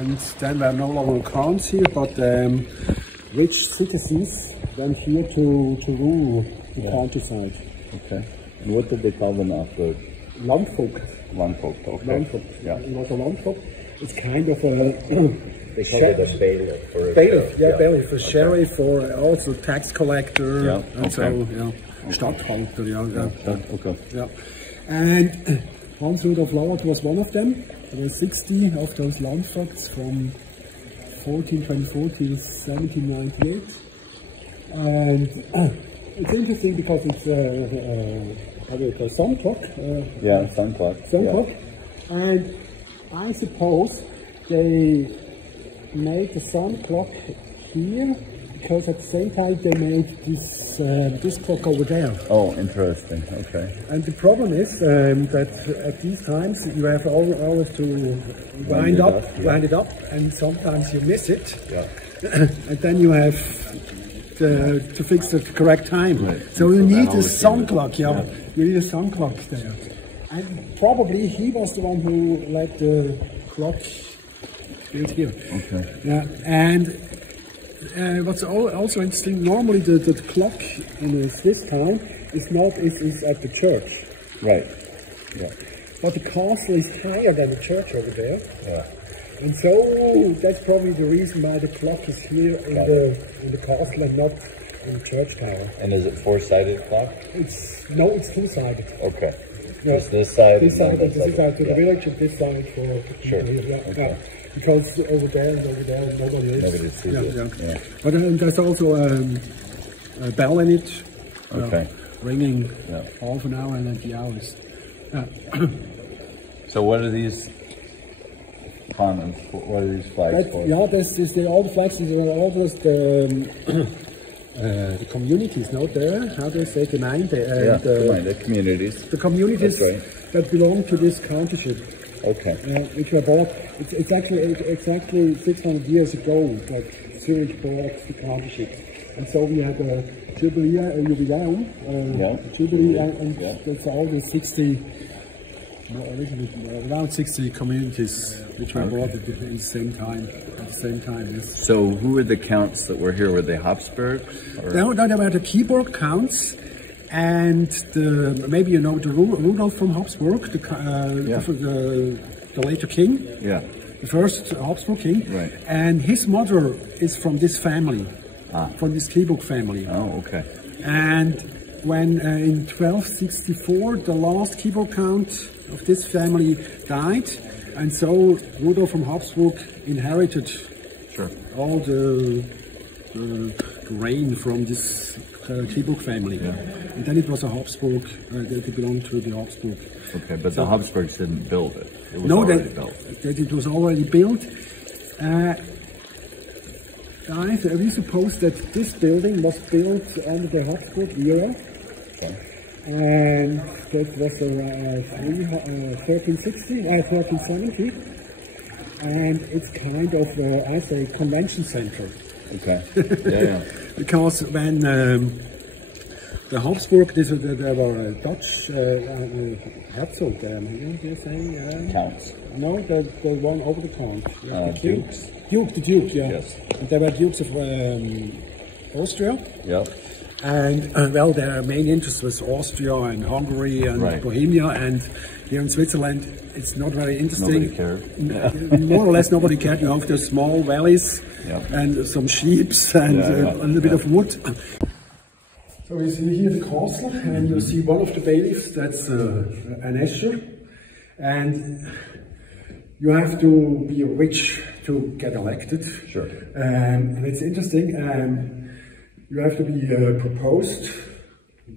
and then there are no longer crowns here, but rich citizens went here to rule the countryside. Okay. And what did they call them after? Landvogt. Landvogt, okay. Landvogt. Yeah. It was a Landvogt. It's kind of a... They call it a bailiff. Or bailiff, bailiff, a sheriff, or also tax collector, and so, Stadthalter, Okay. Yeah. And Hans Rudolph Lavater was one of them. There were 60 of those Landvogts from 1424 to 1798. And it's interesting because it's how do you call it? Sun clock. Sun clock. Sun clock. And I suppose they made the sun clock here because at the same time they made this clock over there. Oh, interesting. Okay. And the problem is that at these times you have always to wind it up, and sometimes you miss it. Yeah. And then you have to fix the correct time. Right. So you need a sun clock. You need a sun clock there. And probably he was the one who let the clock built here. Okay. Yeah, and what's also interesting, normally the clock in the Swiss town is at the church. Right. Yeah. But the castle is higher than the church over there. Yeah. And so that's probably the reason why the clock is here in the castle and not in the church tower. And is it four-sided clock? It's two-sided. Okay. Yeah. Just this side. This side and this side to the village, and this side for the Sure. Yeah. Because over there and over there nobody is. Nobody sees it. Yeah. But there's also a bell in it. Okay. Ringing half an hour and then the hours. So what are these comments? What are these flags for? Yeah, this is all the flags. These are all just the communities, no? There, how do you say, the communities. The communities that belong to this countyship. Okay. Which were bought. It's actually exactly 600 years ago that Zurich bought the countyship, and so we had a jubileum, jubilee, and that's all the 60. Around 60 communities which were bought at the same time. Yes. So who were the counts that were here? Were they Habsburgs? No, they were the Kyburg counts, and maybe you know the Rudolph from Habsburg, the later king. Yeah. The first Habsburg king. Right. And his mother is from this family, from this Kyburg family. Oh, okay. And when in 1264 the last Kyburg count of this family died, and so Rudolph from Habsburg inherited all the reign from this Kyburg family. Yeah. And then it was a Habsburg, they belonged to the Habsburg. Okay, but the Habsburgs didn't build it. It was already built. It was already built. Guys, we suppose that this building was built under the Habsburg era. Okay. And that was around 1360, 1370. And it's kind of, I say, convention center. Okay. Yeah. Because when the Habsburg, there were a Dutch Herzog, how do you say? Counts. No, the one over the count. Dukes. The Duke, yeah. Yes. And they were Dukes of Austria. Yep. And well, their main interest was Austria and Hungary and Bohemia, and here in Switzerland it's not very interesting. Nobody cared. More or less nobody cared. You have the small valleys and some sheep and a little bit of wood. So you see here the castle, and you see one of the bailiffs, that's an Escher, and you have to be rich to get elected. Sure. And it's interesting. You have to be proposed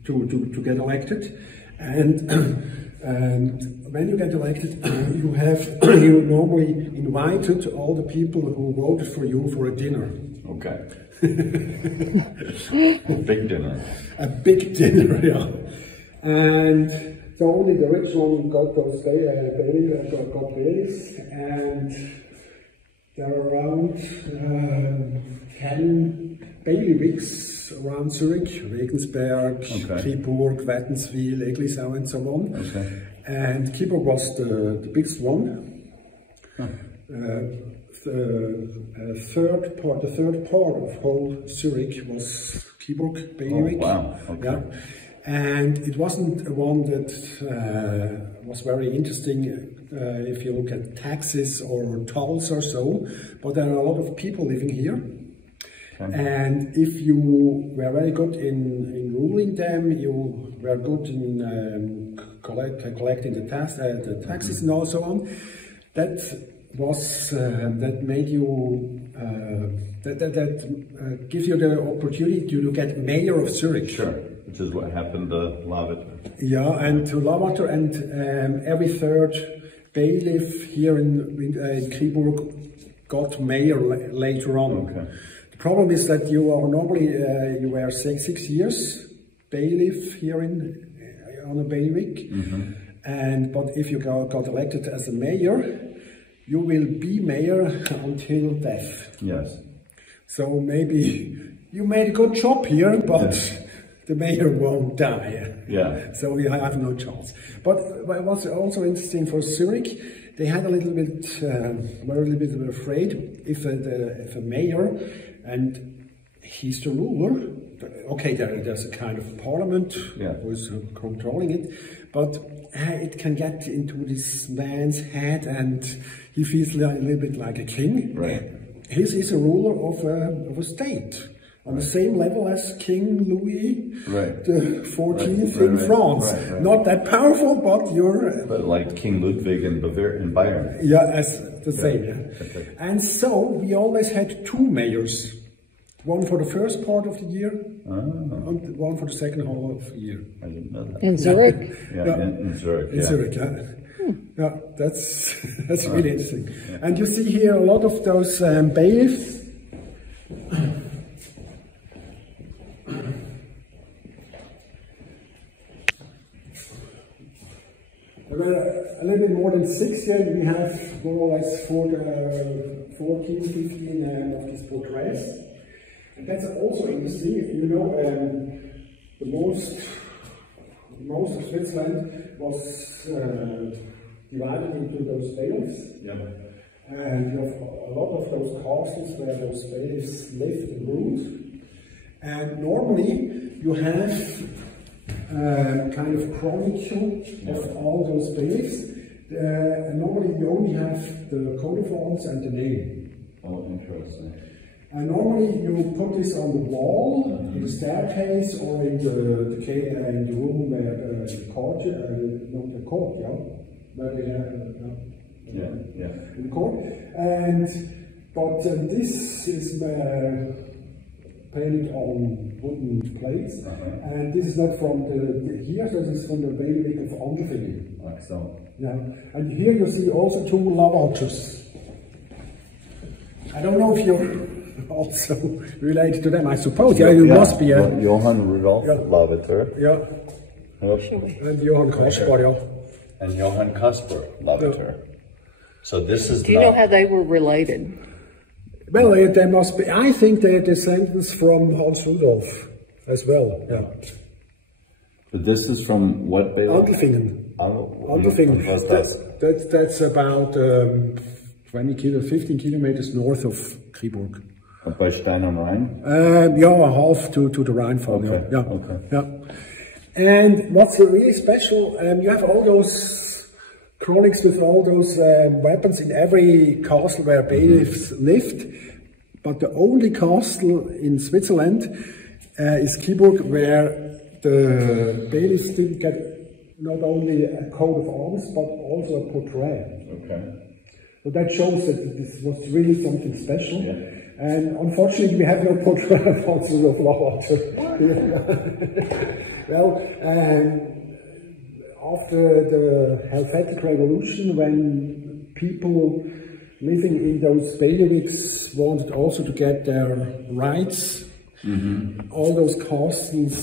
to get elected, and when you get elected, you normally invited all the people who voted for you for a dinner. Okay. A big dinner. A big dinner, yeah. And so only the rich one got those bailiffs, and there are around 10 bailiwicks around Zurich, Regensberg, Kyburg, Wädenswil, Eglisau, and so on. Okay. And Kyburg was the biggest one. the third part of whole Zurich was Kyburg bailiwick. Oh, wow. Okay. Yeah. And it wasn't one that was very interesting if you look at taxes or tolls or so, but there are a lot of people living here. Okay. And if you were very good in ruling them, you were good in collecting the taxes and all so on. That was that made you that gives you the opportunity to get Mayor of Zurich. Sure, which is what happened to Lavater. Yeah, and to Lavater, and every third bailiff here in Kyburg got mayor later on. Okay. The problem is that you are normally you were 6 years bailiff here on a bailiwick, but if you got elected as a mayor, you will be mayor until death. Yes. So maybe you made a good job here, but the mayor won't die. Yeah. So you have no chance. But what's also interesting for Zurich, they had a little bit, were a little bit afraid if a mayor, and he's the ruler. Okay, there's a kind of parliament who's controlling it, but it can get into this man's head, and he feels a little bit like a king. Right. He's a ruler of a state on the same level as King Louis the 14th in France. Right. Not that powerful, but like King Ludwig in Bayern. Yeah, as the same. Yeah. And so we always had 2 mayors. One for the first part of the year, and one for the second half of the year. I didn't know that. In Zurich? In Zurich. In Zurich, yeah, that's really interesting. Yeah. And you see here a lot of those bailiffs. There were a little bit more than 6 here. We have more or less 14, 15 of these portraits. And that's also interesting. You know, the most of Switzerland was divided into those bailiffs. Yeah. And you have a lot of those castles where those bailiffs lived and ruled. And normally you have kind of chronicle of all those bailiffs. And normally you only have the coat of arms and the name. Oh, interesting. And normally you put this on the wall, in the staircase, or in the room where the court, not the court, where they have, in the court. But this is painted on wooden plates, and this is not from here. This is from the bailiwick of Underfingen. Like so. Yeah, and here you see also 2 Lavaters. I don't know if you're also related to them, I suppose. Yeah, you must be. Johann Rudolph Lavater. Yeah. And Johann Kasper, And Johann Kasper Lavater. So this is. Do you know how they were related? Well, they must be. I think they're descendants from Hans Rudolph as well. Yeah. But this is from what bailiwick? Underfingen. That's about 15 kilometers north of Kyburg. And by Stein am Rhein? Half to the Rhine from yeah. And what's really special, you have all those chronics with all those weapons in every castle where bailiffs lived, but the only castle in Switzerland is Kyburg, where the bailiffs didn't get not only a coat of arms, but also a portrait. Okay. So that shows that this was really something special. Yeah. And unfortunately, we have no portrait of Hans Rudolph Lavater. Well, after the Helvetic Revolution, when people living in those bailiwicks wanted also to get their rights, all those castles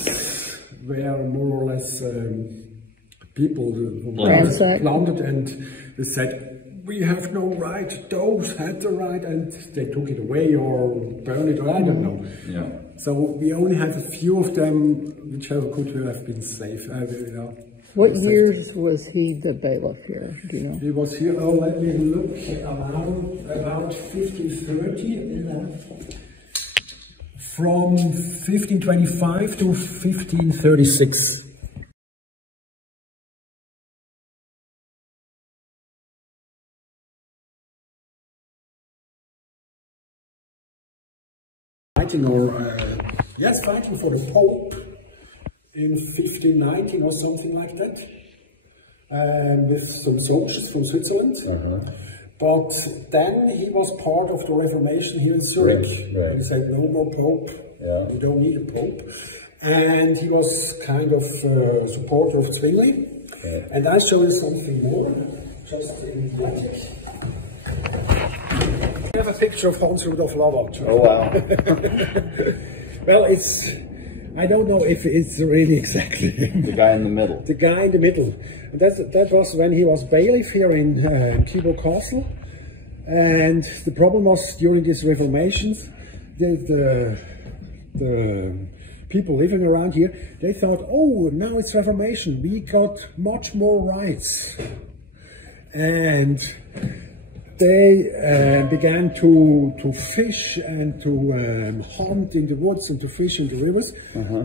were more or less people who were plundered, and they said, we have no right, those had the right, and they took it away or burned it, or I don't know. Yeah. So we only have a few of them which could have been safe. What years was he the bailiff here? Do you know? He was here, oh, let me look, about 1530. From 1525 to 1536. Fighting fighting for the Pope in 1519 or something like that, with some soldiers from Switzerland. But then he was part of the Reformation here in Zurich. Right. He said, no more Pope, we don't need a Pope. And he was kind of a supporter of Zwingli. And I show you something more, just in the attic. I have a picture of Rudolph Lavater. Oh, wow. Well, I don't know if it's really exactly him. The guy in the middle. The guy in the middle. And that was when he was bailiff here in Kyburg Castle. And the problem was during these reformations, the people living around here, they thought, oh, now it's Reformation, we got much more rights. And they began to fish and to hunt in the woods and to fish in the rivers,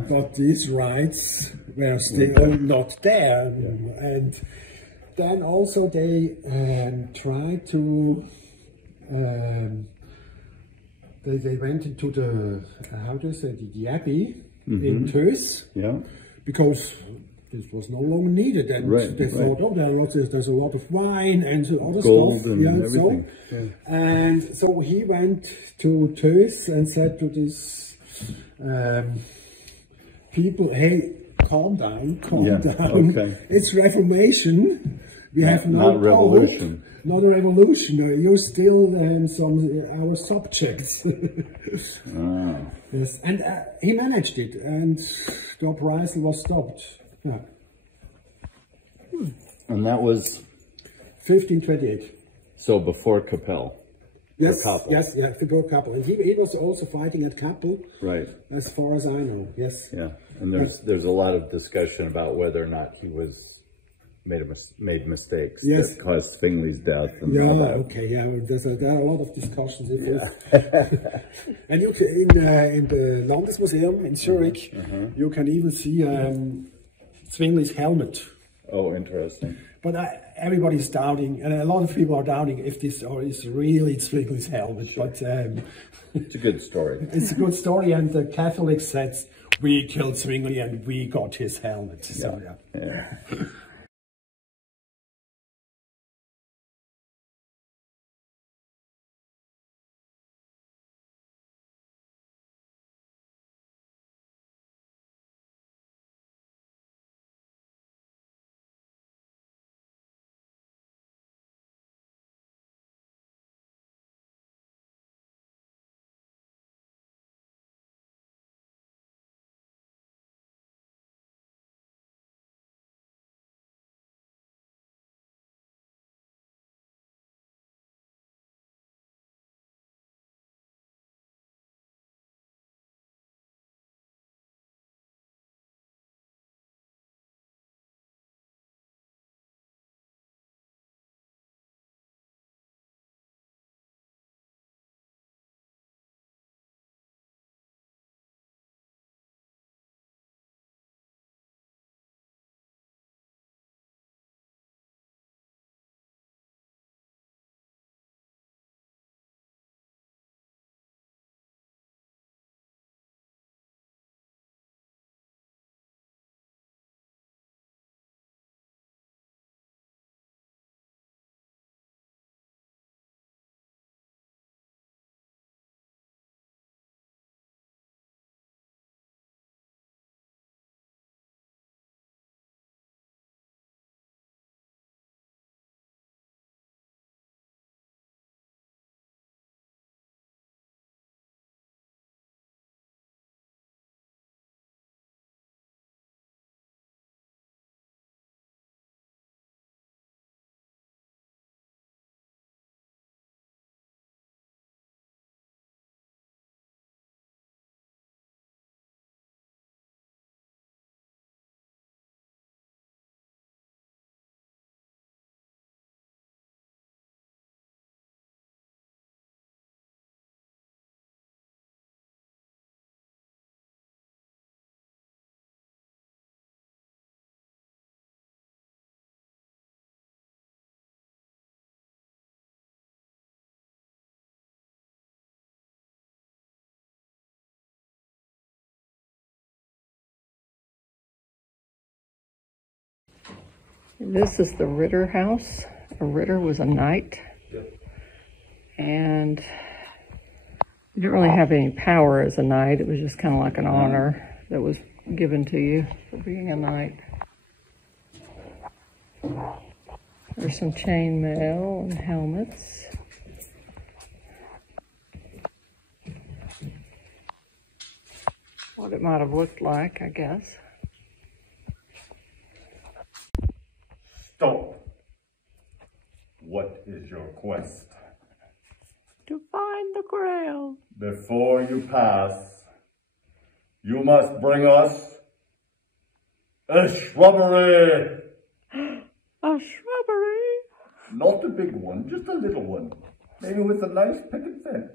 but these rights were still not there. And then also they tried to, they went into the, how do you say, the abbey in Tös, because this was no longer needed, and they thought, oh, there's a lot of wine and other gold stuff, and everything. And so he went to Tös and said to these people, hey, calm down, it's Reformation, we have no not revolution. Not a revolution, you're still our subjects. Yes, and he managed it, and the uprising was stopped. Yeah. And that was 1528. So before Kapelle. Yes, before Kappel. And he was also fighting at Kappel. Right. As far as I know, yes. Yeah, and there's a lot of discussion about whether or not he was made mistakes that caused Zwingli's death and all that. There are a lot of discussions. And you can, in the Landesmuseum in Zurich, you can even see Zwingli's helmet. Oh, interesting. But everybody's doubting, and a lot of people are doubting if this is really Zwingli's helmet. Sure. But it's a good story. It's a good story, and the Catholics said, we killed Zwingli and we got his helmet. So, yeah. This is the Ritter house. A Ritter was a knight. Yep. And you didn't really have any power as a knight. It was just kind of like an honor that was given to you for being a knight. There's some chainmail and helmets. What it might have looked like, I guess. Stop. What is your quest? To find the Grail. Before you pass, you must bring us a shrubbery. A shrubbery? Not a big one, just a little one. Maybe with a nice picket fence.